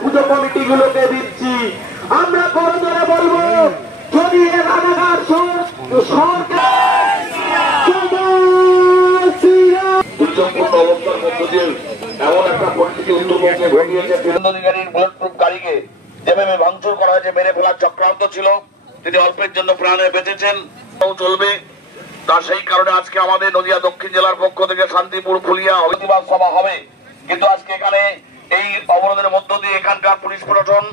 পুজো কমিটিগুলোকে দিচ্ছি। আমরা বড় ধরে বলবো, যদি রানাঘাট দুর্যোগপূর্ণ অবস্থার মধ্য দিয়ে এমন একটা পরিস্থিতি উত্তরবঙ্গে ঘটিয়েছে, অধিকারীর বুলেট প্রুফ গাড়িকে যেভাবে ভাঙচুর করা হয়েছে, মেরে ফেলার চক্রান্ত ছিল। তিনি অল্পের জন্য প্রাণে বেঁচেছেন, চলবে। তার সেই কারণে আজকে আমাদের নদিয়া দক্ষিণ জেলার পক্ষ থেকে শান্তিপুর ফুলিয়া প্রতিবাদ সভা হবে। কিন্তু আজকে এখানে এই অবরোধের মধ্য দিয়ে এখানকার পুলিশ প্রশাসন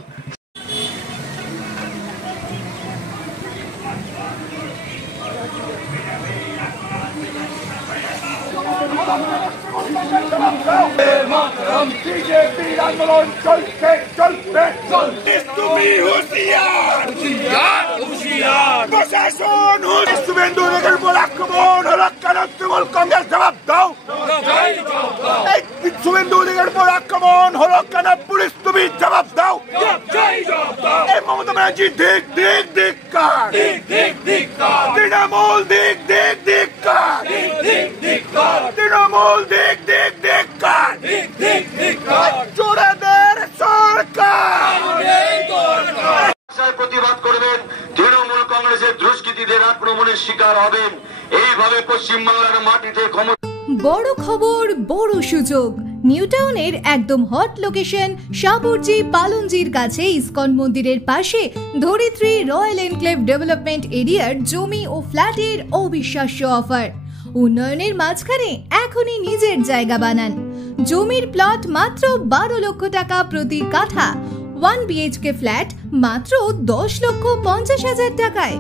আন্দোলন চলছে চলছে তুমি হুঁশিয়ার প্রশাসন শুভেন্দু অধিকারীর উপর আক্রমণ হলো কেন? তৃণমূল কংগ্রেস জবাব দাও। শুভেন্দু অধিকারীর উপর আক্রমণ হলো কেন? পুলিশ তুমি জবাব দাও। এই মমতা ব্যানার্জি দিক দিক ধিক্কার, তৃণমূল দিক দিক ধিক্কার, তৃণমূল দিক দিক ধিক্কার, চোরেদের সরকার। প্রতিবাদ করবেন, তৃণমূল কংগ্রেসের দুষ্কৃতীদের আক্রমণের শিকার হবেন। এইভাবে পশ্চিমবাংলার মাটিতে বড় খবর, বড় সুযোগ। নিউ টাউনের একদম হট লোকেশন সাবরজি পালনজির কাছে ইসকন মন্দিরের পাশে ধরিত্রী রয়্যাল এনক্লেভ ডেভেলপমেন্ট এরিয়ার জমি ও ফ্ল্যাটের অবিশ্বাস্য অফার। উন্নয়নের মাঝখানে এখনই নিজের জায়গা বানান। জমির প্লট মাত্র 12 লক্ষ টাকা প্রতি কাঠা। 1 BHK ফ্ল্যাট মাত্র 10,50,000 টাকায়।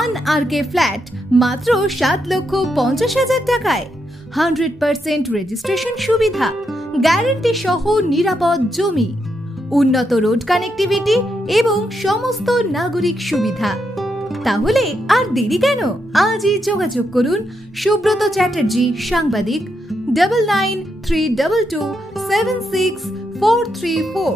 1 RK ফ্ল্যাট মাত্র 7,50,000 টাকায়। 100% রেজিস্ট্রেশন সুবিধা, গ্যারান্টি সহ নিরাপদ জমি, উন্নত রোড কানেক্টিভিটি এবং সমস্ত নাগরিক সুবিধা। তাহলে আর দেরি কেন? আজই যোগাযোগ করুন সুব্রত চ্যাটার্জি, সাংবাদিক, 9932276434।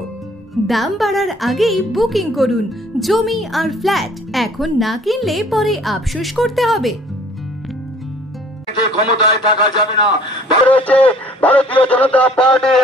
দাম বাড়ার আগেই বুকিং করুন। জমি আর ফ্ল্যাট এখন না কিনলে পরে আফসোস করতে হবে। ক্ষমতায় থাকা যাবে না। ভারতীয় জনতা পার্টির